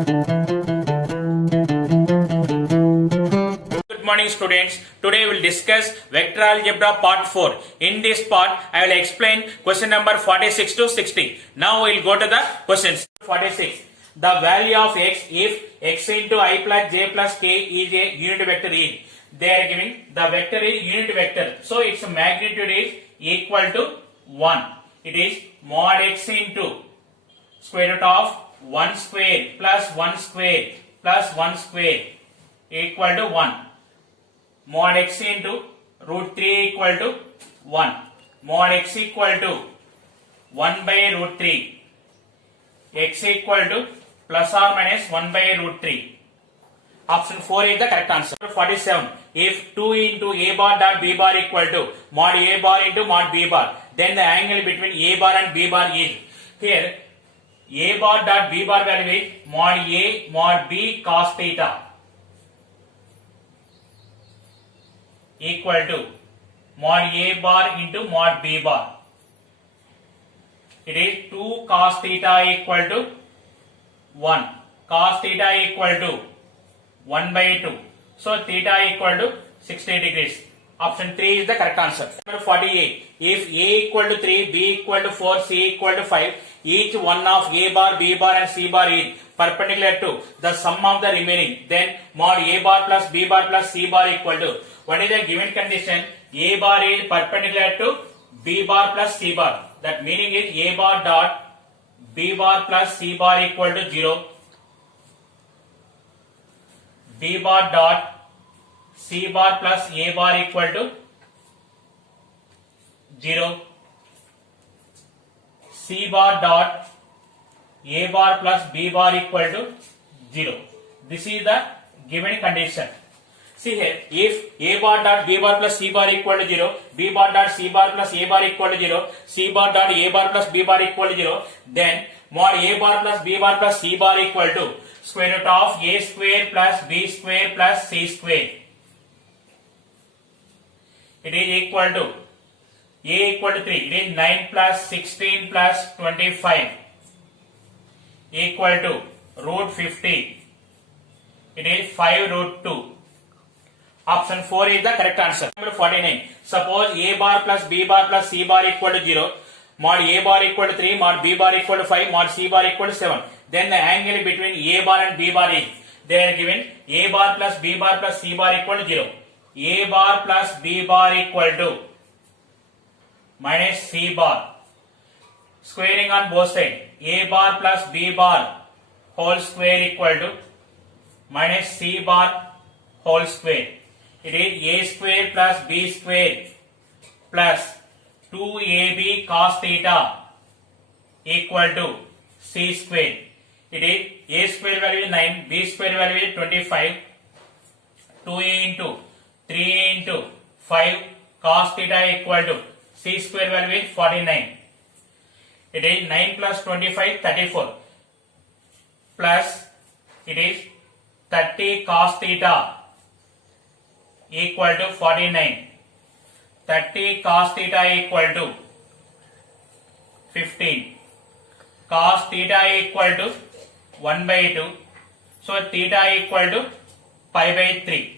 Good morning students. Today we will discuss vector algebra part 4. In this part I will explain question number 46 to 60. Now we will go to the questions. 46. The value of x if x into I plus j plus k is a unit vector is. They are giving the vector is unit vector. So its magnitude is equal to 1. It is mod x into square root of 1 square plus 1 square plus 1 square equal to 1. Mod x into root 3 equal to 1. Mod x equal to 1 by root 3. X equal to plus or minus 1 by root 3. Option 4 is the correct answer. 47. If 2 into a bar dot b bar equal to mod a bar into mod b bar, then the angle between a bar and b bar is. Here a bar dot b bar value is mod a mod b cos theta equal to mod a bar into mod b bar. It is 2 cos theta equal to 1. Cos theta equal to 1 by 2. So theta equal to 60 degrees. Option 3 is the correct answer. Number 48. If a equal to 3, b equal to 4, c equal to 5, each one of a bar, b bar and c bar is perpendicular to the sum of the remaining, then mod a bar plus b bar plus c bar equal to, what is the given condition? A bar is perpendicular to b bar plus c bar. That meaning is a bar dot b bar plus c bar equal to 0. B bar dot c bar plus a bar equal to 0. C bar dot a bar plus b bar equal to 0. This is the given condition. See here, if a bar dot b bar plus c bar equal to 0, b bar dot c bar plus a bar equal to 0, c bar dot a bar plus b bar equal to 0, then mod a bar plus b bar plus c bar equal to square root of a square plus b square plus c square. It is equal to a equal to 3. It is 9 plus 16 plus 25 equal to root 50. It is 5 root 2. Option 4 is the correct answer. Number 49. Suppose a bar plus b bar plus c bar equal to 0, mod a bar equal to 3, mod b bar equal to 5, mod c bar equal to 7. Then the angle between a bar and b bar is, they are given a bar plus b bar plus c bar equal to 0. A bar plus b bar equal to minus c bar. Squaring on both sides. A bar plus b bar whole square equal to minus c bar whole square. It is a square plus b square plus 2ab cos theta equal to c square. It is a square value is 9, b square value is 25, 2 into 3 into 5 cos theta equal to c square value is 49. It is 9 plus 25, 34 plus it is 30 cos theta equal to 49. 30 cos theta equal to 15. Cos theta equal to 1 by 2. So theta equal to pi by 3.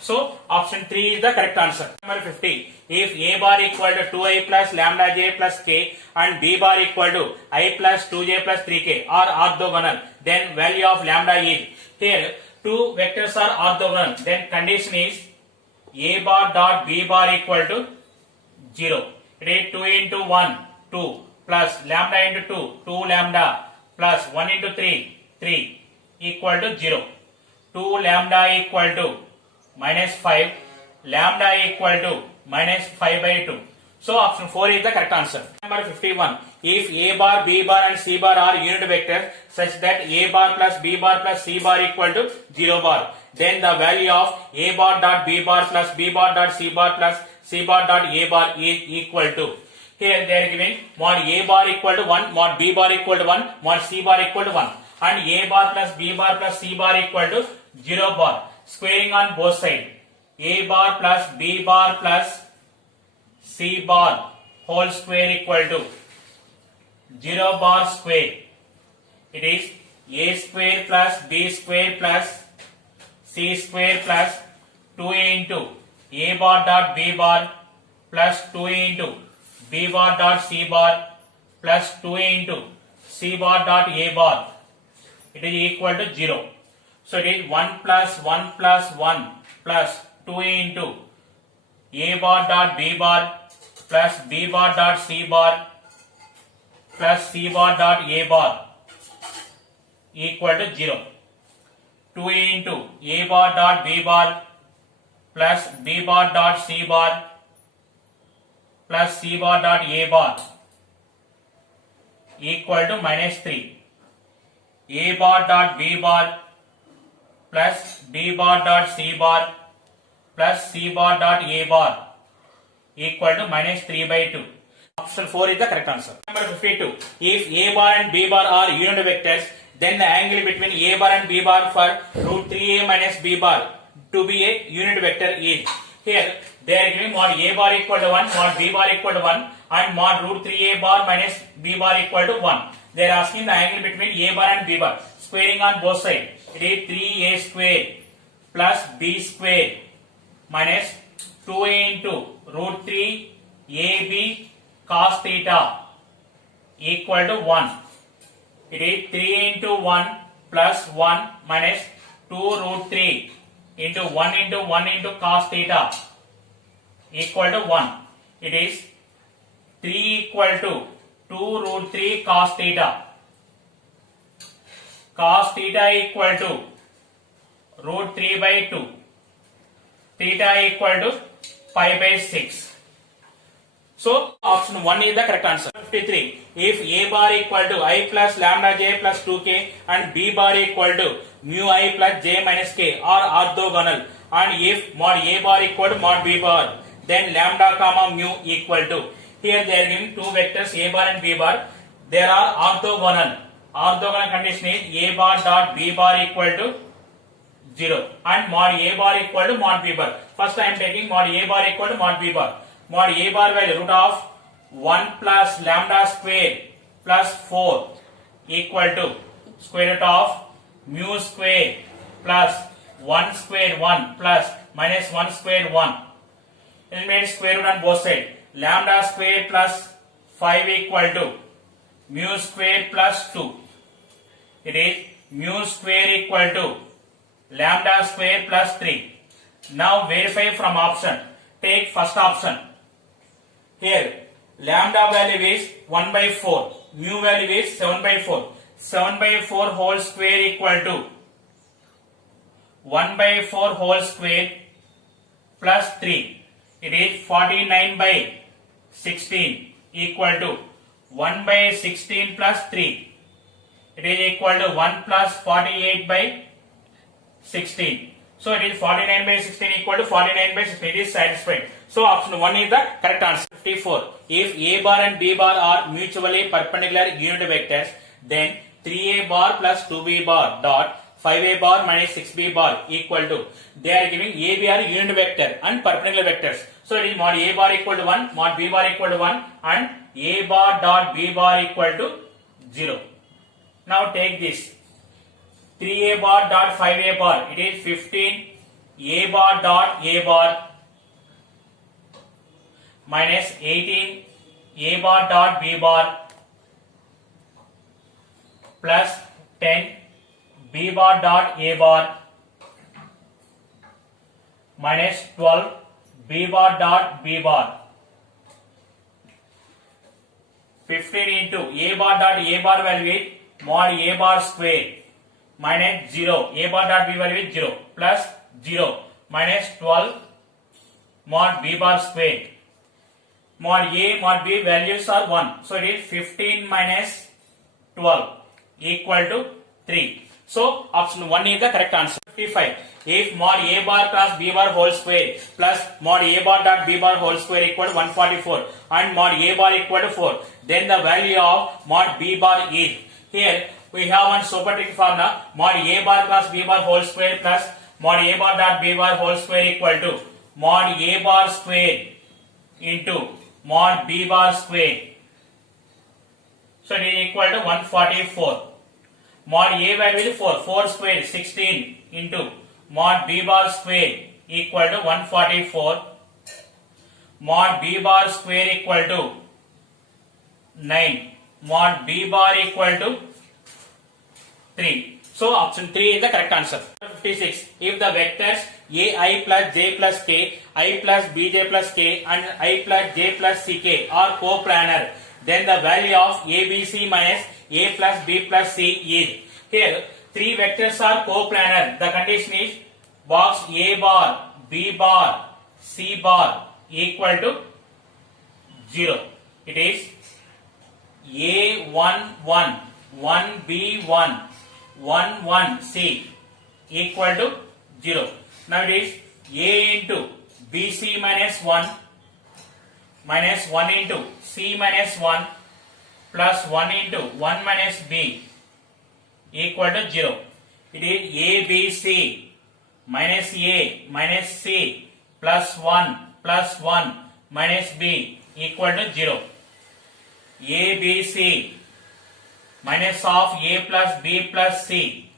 So option 3 is the correct answer. Number 50. If a bar equal to 2i plus lambda j plus k and b bar equal to I plus 2j plus 3k are orthogonal, then value of lambda is. Here two vectors are orthogonal, then condition is a bar dot b bar equal to 0. It is 2 into 1, 2 plus lambda into 2, 2 lambda plus 1 into 3, 3 equal to 0. 2 lambda equal to minus 5, lambda equal to minus 5 by 2. So option 4 is the correct answer. Number 51. If a bar, b bar and c bar are unit vectors such that a bar plus b bar plus c bar equal to 0 bar, then the value of a bar dot b bar plus b bar dot c bar plus c bar dot a bar is equal to. Here they are giving mod a bar equal to 1, mod b bar equal to 1, mod c bar equal to 1, and a bar plus b bar plus c bar equal to 0 bar. Squaring on both sides. A bar plus b bar plus c bar whole square equal to 0 bar square. It is a square plus b square plus c square plus 2a into a bar dot b bar plus 2a into b bar dot c bar plus 2a into c bar dot a bar. It is equal to 0. So it is 1 plus 1 plus 1 plus 2a into a bar dot b bar plus b bar dot c bar plus c bar dot a bar equal to 0. 2a into a bar dot b bar plus b bar dot c bar plus c bar dot a bar equal to minus 3. A bar dot b bar plus b bar dot c bar plus c bar dot a bar equal to minus 3 by 2. Option 4 is the correct answer. Number 52. If a bar and b bar are unit vectors, then the angle between a bar and b bar for root 3a minus b bar to be a unit vector is. Here they are giving mod a bar equal to 1, mod b bar equal to 1 and mod root 3a bar minus b bar equal to 1. They are asking the angle between a bar and b bar. Squaring on both sides. It is 3a square plus b square minus 2a into root 3 ab cos theta equal to 1. It is 3 into 1 plus 1 minus 2 root 3 into 1 into cos theta equal to 1. It is 3 equal to 2 root 3 cos theta. Cos theta equal to root 3 by 2. Theta equal to pi by 6. So option 1 is the correct answer. 53. If a bar equal to I plus lambda j plus 2k and b bar equal to mu I plus j minus k are orthogonal, and if mod a bar equal to mod b bar, then lambda comma mu equal to. Here they are giving two vectors a bar and b bar. They are orthogonal. Orthogonal condition is a bar dot b bar equal to 0 and mod a bar equal to mod b bar. First I am taking mod a bar equal to mod b bar. Mod a bar value root of 1 plus lambda square plus 4 equal to square root of mu square plus 1 square 1 plus minus 1 square 1. Eliminate square root on both sides. Lambda square plus 5 equal to mu square plus 2. It is mu square equal to lambda square plus 3. Now verify from option. Take first option. Here lambda value is 1 by 4. Mu value is 7 by 4. 7 by 4 whole square equal to 1 by 4 whole square plus 3. It is 49 by 16 equal to 1 by 16 plus 3. It is equal to 1 plus 48 by 16. So it is 49 by 16 equal to 49 by 16. It is satisfied. So option 1 is the correct answer. 54. If a bar and b bar are mutually perpendicular unit vectors, then 3a bar plus 2b bar dot 5a bar minus 6b bar equal to. They are giving a, b are unit vector and perpendicular vectors. So it is mod a bar equal to 1, mod b bar equal to 1 and a bar dot b bar equal to 0. Now take this. 3a bar dot 5a bar, it is 15 a bar dot a bar minus 18 a bar dot b bar plus 10 b bar dot a bar minus 12 b bar dot b bar. 15 into a bar dot a bar value is mod a bar square minus 0, a bar dot b value is 0 plus 0 minus 12 mod b bar square. Mod a, mod b values are 1. So it is 15 minus 12 equal to 3. So option 1 is the correct answer. 55. If mod a bar plus b bar whole square plus mod a bar dot b bar whole square equal to 144 and mod a bar equal to 4, then the value of mod b bar is. Here we have one super trick formula. Mod a bar plus b bar whole square plus mod a bar dot b bar whole square equal to mod a bar square into mod b bar square. So it is equal to 144. mod A value is 4. 4 square 16 into mod B bar square equal to 144. Mod B bar square equal to 9. Mod B bar equal to 3. So option 3 is the correct answer. 56. If the vectors ai plus j plus k, I plus bj plus k and I plus j plus ck are coplanar, then the value of abc minus a plus b plus c is. Here 3 vectors are coplanar. The condition is box a bar, b bar, c bar equal to 0. It is a11, 1b1, 1c equal to 0. Now it is a into bc minus 1 minus 1 into c minus 1 plus 1 into 1 minus b equal to 0. It is abc minus a minus c plus 1 minus b equal to 0. abc minus of a plus b plus c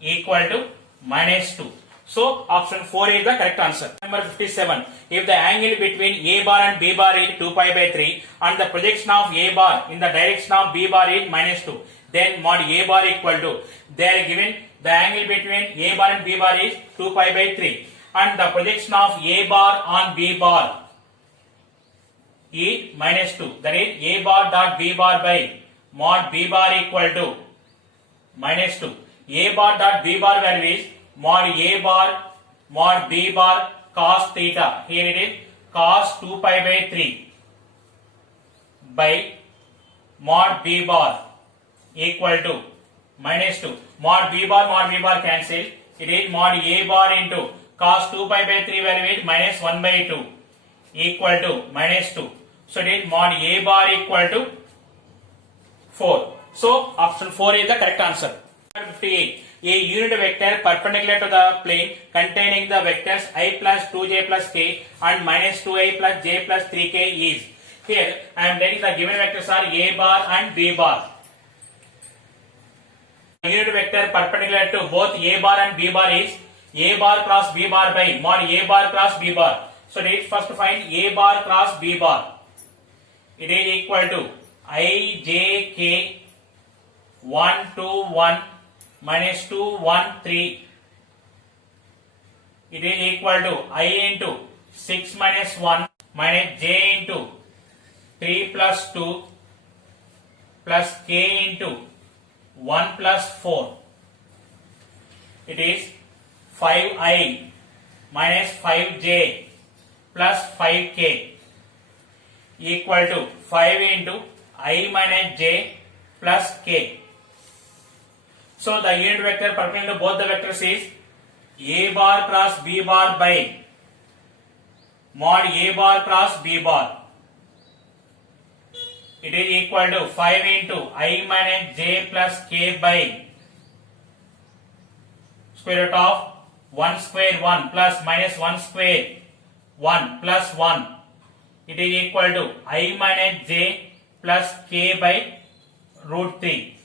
equal to minus 2. So option 4 is the correct answer. Number 57. If the angle between a bar and b bar is 2 pi by 3 and the projection of a bar in the direction of b bar is minus 2, then mod a bar equal to, they are given the angle between a bar and b bar is 2 pi by 3 and the projection of a bar on b bar is minus 2. That is a bar dot b bar by mod b bar equal to minus 2. A bar dot b bar value is mod a bar mod b bar cos theta. Here it is cos 2 pi by 3 by mod b bar equal to minus 2. Mod b bar cancel. It is mod a bar into cos 2 pi by 3 value is minus 1 by 2 equal to minus 2. So it is mod a bar equal to 4. So option 4 is the correct answer. 58. A unit vector perpendicular to the plane containing the vectors I plus 2j plus k and minus 2i plus j plus 3k is. Here I am taking the given vectors are a bar and b bar. Unit vector perpendicular to both a bar and b bar is a bar cross b bar by mod a bar cross b bar. So let's first find a bar cross b bar. It is equal to I j k 1 2 1 minus 2 1 3. It is equal to I into 6 minus 1 minus j into 3 plus 2 plus k into 1 plus 4. It is 5i minus 5j plus 5k equal to 5 into I minus j plus k. So the unit vector perpendicular to both the vectors is a bar cross b bar by mod a bar cross b bar. It is equal to 5 into I minus j plus k by square root of 1 square 1 plus minus 1 square 1 plus 1. It is equal to I minus j plus k by root 3.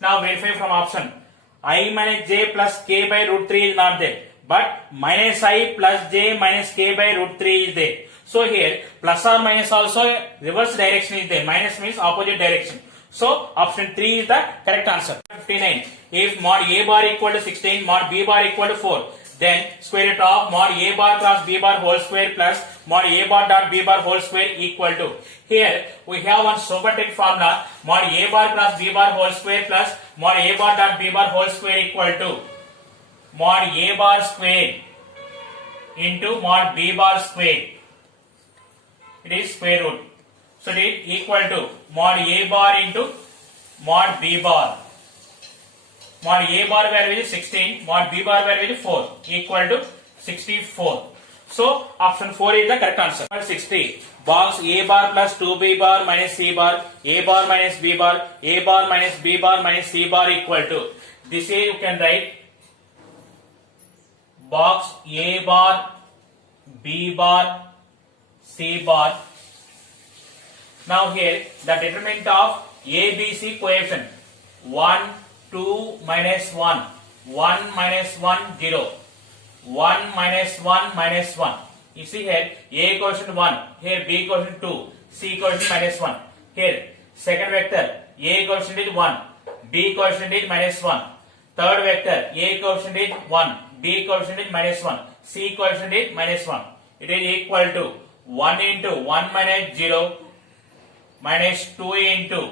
Now verify from option. I minus j plus k by root 3 is not there, but minus I plus j minus k by root 3 is there. So here plus or minus also reverse direction is there. Minus means opposite direction. So option 3 is the correct answer. 59. If mod a bar equal to 16, mod b bar equal to 4, then square root of mod a bar cross b bar whole square plus mod a bar dot b bar whole square equal to. Here we have one super trick formula, mod a bar cross b bar whole square plus mod a bar dot b bar whole square equal to mod a bar square into mod b bar square. It is square root. So it is equal to mod a bar into mod b bar. Mod a bar value is 16, mod b bar value is 4 equal to 64. So option 4 is the correct answer. Number 60. Box a bar plus 2b bar minus c bar, a bar minus b bar, a bar minus b bar minus c bar equal to. This way you can write box a bar, b bar, c bar. Now here the determinant of ABC coefficient 1, 2 minus 1, 1 minus 1, 0, 1 minus 1 minus 1. You see here A quotient 1, here B quotient 2, C quotient minus 1. Here second vector A quotient is 1, B quotient is minus 1. Third vector A quotient is 1, B quotient is minus 1, C quotient is minus 1. It is equal to 1 into 1 minus 0 minus 2 into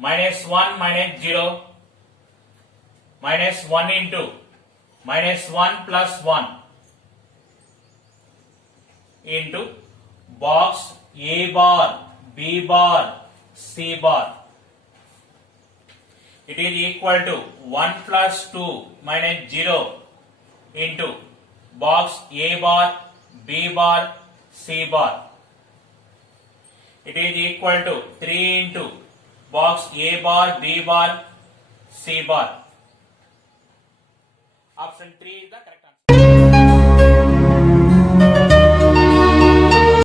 minus 1 minus 0 minus 1 into minus 1 plus 1 into box A bar, B bar, C bar. It is equal to 1 plus 2 minus 0 into box A bar, B bar, C bar. It is equal to 3 into box A bar, B bar, C bar. Option 3 is the correct answer.